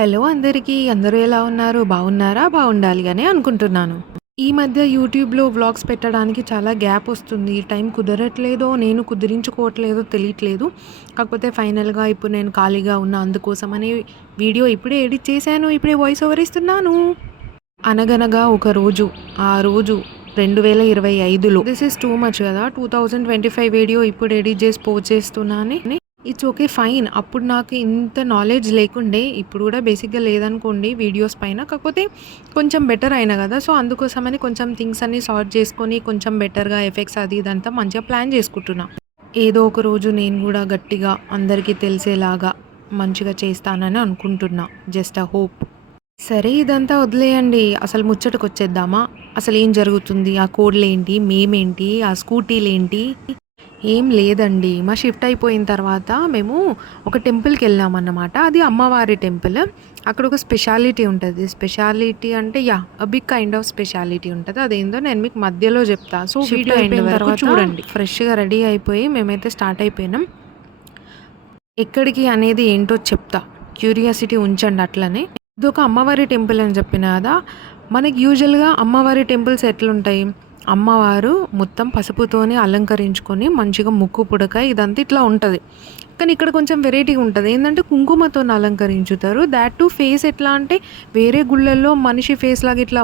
Hello అందరికీ. అందరూ ఎలా ఉన్నారు? బాగున్నారా? బాగుండాలి అనే అనుకుంటున్నాను. ఈ మధ్య యూట్యూబ్‌లో వ్లాగ్స్ పెట్టడానికి చాలా గ్యాప్ వస్తుంది. టైం కుదరట్లేదో, నేను కుదిరించుకోవట్లేదో తెలియట్లేదు. కాకపోతే ఫైనల్‌గా ఇప్పుడు నేను ఖాళీగా ఉన్నా. అందుకోసమని వీడియో ఇప్పుడే ఎడిట్ చేశాను. ఇప్పుడే వాయిస్ ఓవర్ ఇస్తున్నాను. అనగనగా ఒక రోజు, ఆ రోజు 2025లో దిస్ ఈజ్ టూ మచ్ కదా! 2025 వీడియో ఇప్పుడు ఎడిట్ చేసి పోస్ట్ చేస్తున్నానే. It's okay, fine. అప్పుడు నాకు ఇంత నాలెడ్జ్ లేకుండే. ఇప్పుడు కూడా బేసిక్‌గా లేదనుకోండి వీడియోస్ పైన. కాకపోతే కొంచెం బెటర్ అయినా కదా! సో, అందుకోసమని కొంచెం థింగ్స్ అన్నీ సార్ట్ చేసుకొని కొంచెం బెటర్‌గా ఎఫెక్ట్స్ అది ఇదంతా మంచిగా ప్లాన్ చేసుకుంటున్నా. ఏదో ఒక రోజు నేను కూడా గట్టిగా అందరికీ తెలిసేలాగా మంచిగా చేస్తానని అనుకుంటున్నా. Just a hope. సరే, ఇదంతా వదిలేయండి. అసలు ముచ్చటకొచ్చేద్దామా? అసలేం జరుగుతుంది? ఆ కోడ్లేంటి? మేమేంటి? ఆ స్కూటీలేంటి? ఏం లేదండి. మా షిఫ్ట్ అయిపోయిన తర్వాత మేము ఒక టెంపుల్‌కెళ్ళామన్నమాట. అది అమ్మవారి టెంపుల్. అక్కడ ఒక స్పెషాలిటీ ఉంటది. స్పెషాలిటీ అంటే yeah! Big kind of speciality ఉంటది. అదేందో నేను మీకు మధ్యలో చెప్తా. సో, వీడియో అయిపోయిన వరకు చూడండి. ఫ్రెష్‌గా రెడీ అయిపోయి మేమైతే స్టార్ట్ అయిపోయినాం. ఎక్కడికి అనేది ఏంటో చెప్తా. క్యూరియాసిటీ ఉంచండి అట్లనే. ఇదొక అమ్మవారి టెంపుల్ అని చెప్పిన కదా! మనకి యూజువల్‌గా అమ్మవారి టెంపుల్స్ ఎట్లుంటాయి? అమ్మవారు మొత్తం పసుపుతోని అలంకరించుకొని మంచిగా ముక్కు, పుడక ఇదంతా ఇట్లా ఉంటది. కానీ ఇక్కడ కొంచెం వెరైటీగా ఉంటది. ఏందంటే కుంకుమతోని అలంకరించుతారు. థాట్ టూ ఫేస్ ఎట్లా అంటే వేరే గుళ్ళల్లో మనిషి ఫేస్ లాగా ఇట్లా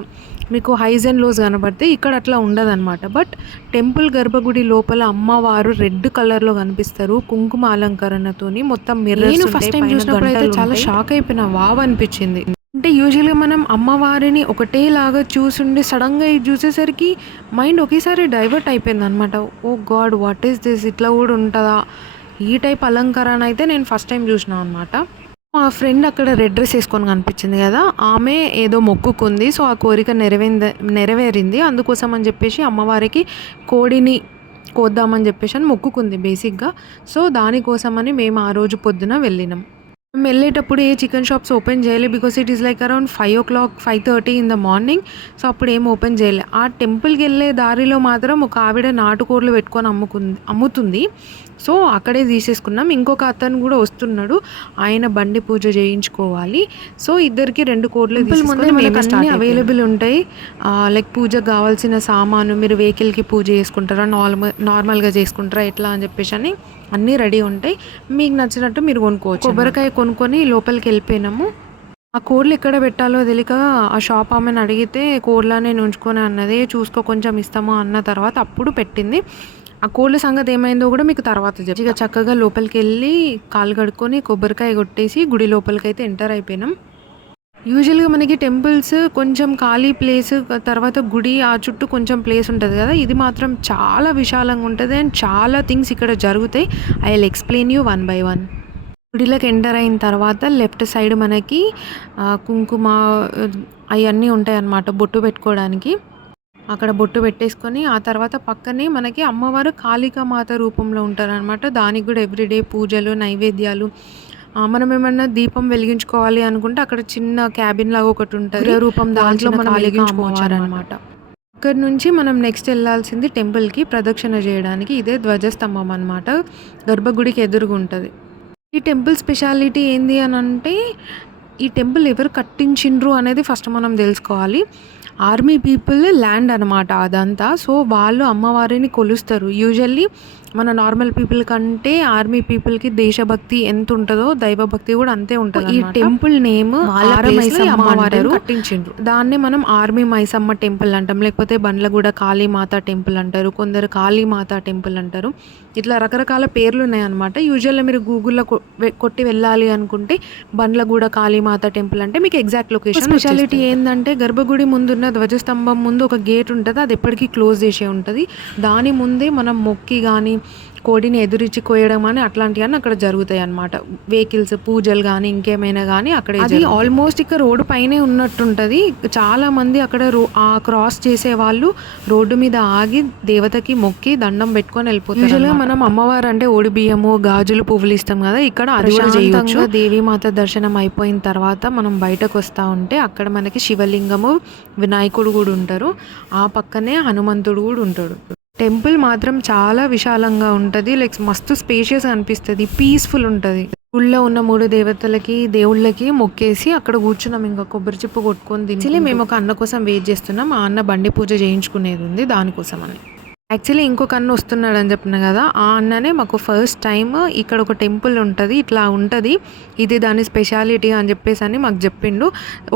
మీకు హైస్ అండ్ లోస్ కనపడతాయి. ఇక్కడ అట్లా ఉండదనమాట. బట్ టెంపుల్ గర్భగుడి లోపల అమ్మవారు రెడ్ కలర్‌లో కనిపిస్తారు. కుంకుమ అలంకరణతోని మొత్తం మిర్రర్స్ ఉంటాయి. నేను ఫస్ట్ టైమ్ చూసినప్పుడైతే చాలా షాక్ అయిపోయినా. వావ్ అనిపించింది. అంటే యూజువల్‌గా మనం అమ్మవారిని ఒకటేలాగా చూసుండి సడెన్‌గా ఇది చూసేసరికి మైండ్ ఒకేసారి డైవర్ట్ అయిపోయిందనమాట. ఓహ్ గాడ్! What is this? ఇట్లా కూడా ఉంటదా? ఈ టైప్ అలంకరణ అయితే నేను ఫస్ట్ టైం చూసినా అనమాట. మా ఫ్రెండ్ అక్కడ రెడ్ డ్రెస్ ఏసుకొని కనిపించింది కదా! ఆమె ఏదో మొక్కుకుంది. సో, ఆ కోరిక నెరవేరింది. అందుకోసం అని చెప్పేసి అమ్మవారికి కోడిని కోద్దామని చెప్పేసి అని మొక్కుకుంది బేసిక్‌గా. సో, దానికోసమని మేము ఆ రోజు పొద్దున వెళ్ళినాం. మేము వెళ్ళేటప్పుడు ఏ చికెన్ షాప్స్ ఓపెన్ చేయలే. Because it is like around 5:00, 5:30 in the morning. So, అప్పుడు ఏం ఓపెన్ చేయలే. ఆ టెంపుల్‌కెళ్ళే దారిలో మాత్రం ఒక ఆవిడ నాటుకోడ్లు పెట్టుకొని అమ్ముతుంది. సో, అక్కడే తీసేసుకున్నాం. ఇంకొక అతను కూడా వస్తున్నాడు. ఆయన బండి పూజ చేయించుకోవాలి. సో, ఇద్దరికి 2 కోడ్లు తీసేసుకొని మేమే స్టార్ట్ అయిపోయాం. అవైలబుల్ ఉంటాయి. లైక్ పూజకు కావాల్సిన సామాను మీరు వెహికల్‌కి పూజ చేసుకుంటారా? నార్మల్‌గా చేసుకుంటారా? ఎట్లా అని చెప్పేసి అని అన్నీ రెడీ ఉంటాయి. మీకు నచ్చినట్టు మీరు కొనుక్కోవచ్చు. కొబ్బరికాయ కొనుక్కొని లోపలికి వెళ్ళిపోయినాము. ఆ కోడ్లు ఎక్కడ పెట్టాలో తెలియక ఆ షాప్ ఆమెను అడిగితే కోడ్లా నేను ఉంచుకొని అన్నది. చూసుకో కొంచెం ఇస్తాము అన్న తర్వాత అప్పుడు పెట్టింది. ఆ కోడ్ల సంగతి ఏమైందో కూడా మీకు తర్వాత చెప్తా. ఇక చక్కగా లోపలికి వెళ్ళి కాళ్ళు కడుక్కొని కొబ్బరికాయ కొట్టేసి గుడి లోపలికైతే ఎంటర్ అయిపోయినాం. యూజువల్‌గా మనకి టెంపుల్స్ కొంచెం ఖాళీ ప్లేస్, తర్వాత గుడి ఆ చుట్టూ కొంచెం ప్లేస్ ఉంటది గదా! ఇది మాత్రం చాలా విశాలంగా ఉంటది. అండ్ చాలా థింగ్స్ ఇక్కడ జరుగుతాయి. I will explain you one by one. గుడిలోకి ఎంటర్ అయిన తర్వాత లెఫ్ట్ సైడ్ మనకి కుంకుమ అయన్నీ ఉంటాయన్నమాట బొట్టు పెట్టుకోవడానికి. అక్కడ బొట్టు పెట్టేసుకొని ఆ తర్వాత పక్కనే మనకి అమ్మవారు కాళికామాత రూపంలో ఉంటారనమాట. దానికి కూడా ఎవ్రీడే పూజలు, నైవేద్యాలు. మనం ఏమన్నా దీపం వెలిగించుకోవాలి అనుకుంటే అక్కడ చిన్న క్యాబిన్ లాగా ఒకటి ఉంటుంది. రూపం దాంట్లో మనం వెలిగించుకోవచ్చనమాట. అక్కడి నుంచి మనం నెక్స్ట్ వెళ్ళాల్సింది టెంపుల్‌కి ప్రదక్షిణ చేయడానికి. ఇదే ధ్వజస్తంభం అనమాట. గర్భగుడికి ఎదురుగా ఉంటది. ఈ టెంపుల్ స్పెషాలిటీ ఏంది అనంటే, ఈ టెంపుల్ ఎవరు కట్టించిండ్రు అనేది ఫస్ట్ మనం తెలుసుకోవాలి. ఆర్మీ పీపుల్ ల్యాండ్ అనమాట అదంతా. సో, వాళ్ళు అమ్మవారిని కొలుస్తారు. యూజువల్లీ మన నార్మల్ పీపుల్ కంటే ఆర్మీ పీపుల్‌కి దేశభక్తి ఎంత ఉంటదో దైవభక్తి కూడా అంతే ఉంటది. ఈ టెంపుల్ నేమ్ ఆరమైసమ్మ అమ్మవారు కట్టించిండ్రు. దాన్నే మనం ఆర్మీ మైసమ్మ టెంపుల్ అంటాం. లేకపోతే బండ్లగూడ కాళీమాత టెంపుల్ అంటారు. కొందరు కాళీమాత టెంపుల్ అంటారు. ఇట్లా రకరకాల పేర్లు ఉన్నాయన్నమాట. యూజువల్‌గా మీరు గూగుల్‌లో కొట్టి వెళ్ళాలి అనుకుంటే బండ్లగూడ కాళీమాత టెంపుల్ అంటే మీకు ఎగ్జాక్ట్ లొకేషన్. స్పెషాలిటీ ఏందంటే గర్భగుడి ముందున్న ధ్వజస్తంభం ముందు ఒక గేట్ ఉంటది. అది ఎప్పటికీ క్లోజ్ చేసే ఉంటది. దాని ముందే మనం మొక్కి గాని, కోడిని ఎదురిచ్చి కోయడం అని అట్లాంటివన్నీ అక్కడ జరుగుతాయి అన్నమాట. వెహికల్స్ పూజలు గానీ, ఇంకేమైనా గానీ అక్కడే అది ఆల్మోస్ట్ ఇక రోడ్డు పైనే ఉన్నట్టుంటది. చాలామంది అక్కడ క్రాస్ చేసేవాళ్ళు రోడ్డు మీద ఆగి దేవతకి మొక్కి దండం పెట్టుకొని వెళ్ళిపోతారు. యూజువల్‌గా మనం అమ్మవారు అంటే ఓడి బియ్యము, గాజులు, పువ్వులు ఇస్తాం కదా! ఇక్కడ అది కూడా చేయొచ్చు. దేవీమాత దర్శనం అయిపోయిన తర్వాత మనం బయటకు వస్తా ఉంటే అక్కడ మనకి శివలింగము, వినాయకుడు కూడా ఉంటారు. ఆ పక్కనే హనుమంతుడు కూడా ఉంటాడు. టెంపుల్ మాత్రం చాలా విశాలంగా ఉంటది. లైక్ మస్తు స్పేషియస్ అనిపిస్తది. పీస్‌ఫుల్ ఉంటది. గుళ్ళో ఉన్న 3 దేవతలకి, దేవుళ్ళకి మొక్కేసి అక్కడ కూర్చున్నాం. ఇంక కొబ్బరి చిప్ప కొట్టుకొని తిని మేము ఒక అన్న కోసం వెయిట్ చేస్తున్నాం. ఆ అన్న బండి పూజ చేయించుకునేది ఉంది దానికోసమని. యాక్చువల్లీ ఇంకొక అన్న వస్తున్నాడని చెప్పిన కదా, ఆ అన్ననే మాకు ఫస్ట్ టైమ్ ఇక్కడ ఒక టెంపుల్ ఉంటుంది, ఇట్లా ఉంటుంది, ఇది దాని స్పెషాలిటీ అని చెప్పేసి అని మాకు చెప్పిండు.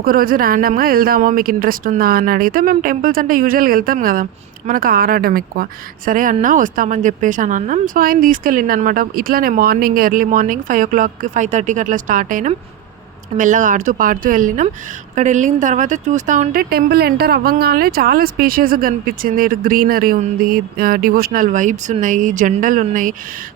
ఒకరోజు ర్యాండమ్గా వెళ్దామా, మీకు ఇంట్రెస్ట్ ఉందా అని అడిగితే, మేము టెంపుల్స్ అంటే యూజువల్గా వెళ్తాం కదా, మనకు ఆరాటం ఎక్కువ. సరే అన్న వస్తామని చెప్పేసి అని అన్నాం. సో ఆయన తీసుకెళ్ళిండు అనమాట. ఇట్లానే మార్నింగ్ ఎర్లీ మార్నింగ్ 5 o'clock 5:30కి అట్లా స్టార్ట్ అయినాం. మెల్లగా ఆడుతూ పాడుతూ వెళ్ళినాం. అక్కడ వెళ్ళిన తర్వాత చూస్తూ ఉంటే టెంపుల్ ఎంటర్ అవ్వగానే చాలా స్పేషియస్గా కనిపించింది. ఇటు గ్రీనరీ ఉంది, డివోషనల్ వైబ్స్ ఉన్నాయి, జెండలు ఉన్నాయి.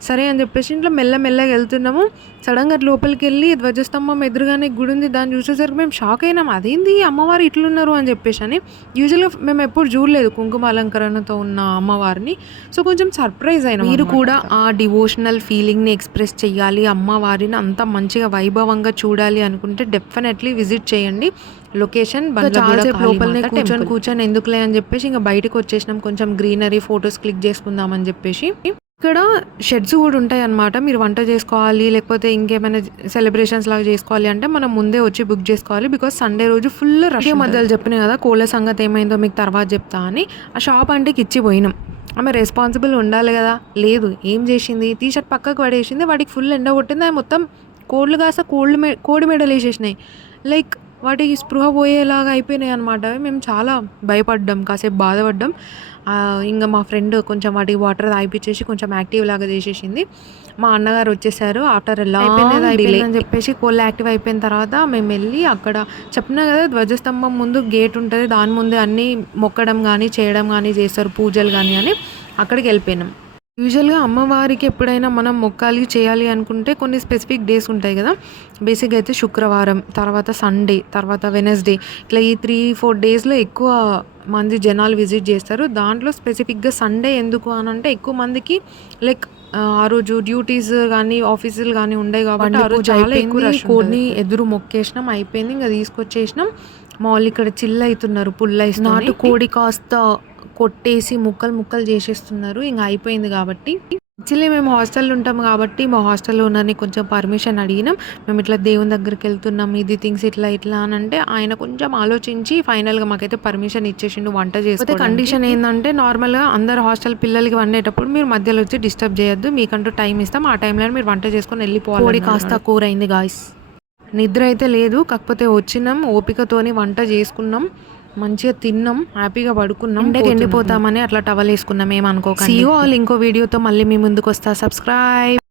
సరే అని చెప్పేసి ఇంట్లో మెల్లమెల్లగా వెళ్తున్నాము. సడన్గా లోపలికి వెళ్ళి ధ్వజస్తంభం ఎదురుగానే గుడి ఉంది, దాన్ని చూసేసరికి మేము షాక్ అయినాం. అదేంది అమ్మవారు ఇట్లున్నారు అని చెప్పేసి అని. యూజువల్గా మేము ఎప్పుడు చూడలేదు కుంకుమ అలంకరణతో ఉన్న అమ్మవారిని. సో కొంచెం సర్ప్రైజ్ అయినా. మీరు కూడా ఆ డివోషనల్ ఫీలింగ్ని ఎక్స్ప్రెస్ చేయాలి, అమ్మవారిని అంత మంచిగా వైభవంగా చూడాలి అనుకుంటే డెఫినెట్లీ విజిట్ చేయండి. లొకేషన్ చాలాసేపు లోపలనే కూర్చొని ఎందుకులే అని చెప్పేసి ఇంకా బయటకు వచ్చేసినాం. కొంచెం గ్రీనరీ ఫొటోస్ క్లిక్ చేసుకుందామని చెప్పేసి. ఇక్కడ షెడ్స్ కూడా ఉంటాయి అన్నమాట. మీరు వంట చేసుకోవాలి లేకపోతే ఇంకేమైనా సెలబ్రేషన్స్ లాగా చేసుకోవాలి అంటే మనం ముందే వచ్చి బుక్ చేసుకోవాలి. బికాస్ సండే రోజు ఫుల్ రష్. మధ్యలో చెప్పిన కదా కోళ్ళ సంగతి ఏమైందో మీకు తర్వాత చెప్తా అని. ఆ షాప్ అంటేకి ఇచ్చిపోయినాం. ఆమె రెస్పాన్సిబుల్ ఉండాలి కదా, లేదు. ఏం చేసింది, టీ షర్ట్ పక్కకు పడేసింది, వాటికి ఫుల్ ఎండ కొట్టింది. అది మొత్తం కోళ్ళు కాస్త కోడి మెడలు వేసేసినాయి. లైక్ వాటికి స్పృహ పోయేలాగా అయిపోయినాయి అనమాట. మేము చాలా భయపడ్డాం, కాసేపు బాధపడ్డాం. ఇంకా మా ఫ్రెండ్ కొంచెం వాటికి వాటర్ తాగిపించేసి కొంచెం యాక్టివ్ లాగా చేసేసింది. మా అన్నగారు వచ్చేసారు ఆఫ్టర్ ఎలా అయిపోయిందని చెప్పేసి. కోళ్ళు యాక్టివ్ అయిపోయిన తర్వాత మేము వెళ్ళి అక్కడ చెప్పినా కదా ధ్వజస్తంభం ముందు గేట్ ఉంటుంది, దాని ముందే అన్నీ మొక్కడం కానీ చేయడం కానీ చేస్తారు, పూజలు కానీ అని. అక్కడికి వెళ్ళిపోయినాం. యూజువల్గా అమ్మవారికి ఎప్పుడైనా మనం మొక్కాలి చేయాలి అనుకుంటే కొన్ని స్పెసిఫిక్ డేస్ ఉంటాయి కదా. బేసిక్గా అయితే శుక్రవారం, తర్వాత సండే, తర్వాత వెనస్డే, ఇట్లా ఈ 3-4 డేస్లో ఎక్కువ మంది జనాలు విజిట్ చేస్తారు. దాంట్లో స్పెసిఫిక్గా సండే ఎందుకు అని అంటే ఎక్కువ మందికి లైక్ ఆ రోజు డ్యూటీస్ కానీ ఆఫీసులు కానీ ఉండేవి కాబట్టి ఆ రోజు చాలా ఎక్కువ కోడిని ఎదురు మొక్కేసినాం, అయిపోయింది. ఇంకా తీసుకొచ్చేసినాం. మామూలు ఇక్కడ చిల్ అవుతున్నారు, పుల్లైస్ నాటు కోడి కాస్త కొట్టేసి ముక్కలు చేసేస్తున్నారు. ఇంకా అయిపోయింది కాబట్టి. యాక్చువల్లీ మేము హాస్టల్లో ఉంటాం కాబట్టి మా హాస్టల్లో ఉన్నని కొంచెం పర్మిషన్ అడిగినాం. మేము ఇట్లా దేవుని దగ్గరికి వెళ్తున్నాం, ఇది థింగ్స్ ఇట్లా అని అంటే ఆయన కొంచెం ఆలోచించి ఫైనల్గా మాకైతే పర్మిషన్ ఇచ్చేసిండు వంట చేస్తే. కండిషన్ ఏంటంటే నార్మల్గా అందరు హాస్టల్ పిల్లలకి వండేటప్పుడు మీరు మధ్యలో వచ్చి డిస్టర్బ్ చేయొద్దు, మీకంటూ టైం ఇస్తాం, ఆ టైంలో మీరు వంట చేసుకొని వెళ్ళిపోవాలి. కోడి కాస్త కూర అయింది గాయ్స్. నిద్ర అయితే లేదు, కాకపోతే వచ్చినాం ఓపికతోని వంట చేసుకున్నాం, మంచిగా తిన్నాం, హ్యాపీగా పడుకున్నాం. ఎండిపోతామని అట్లా టవల్ వేసుకున్నాం, ఏమనుకోకండి. సీ యు ఆల్ ఇంకో వీడియోతో మళ్ళీ మీ ముందుకు వస్తా. సబ్స్క్రైబ్.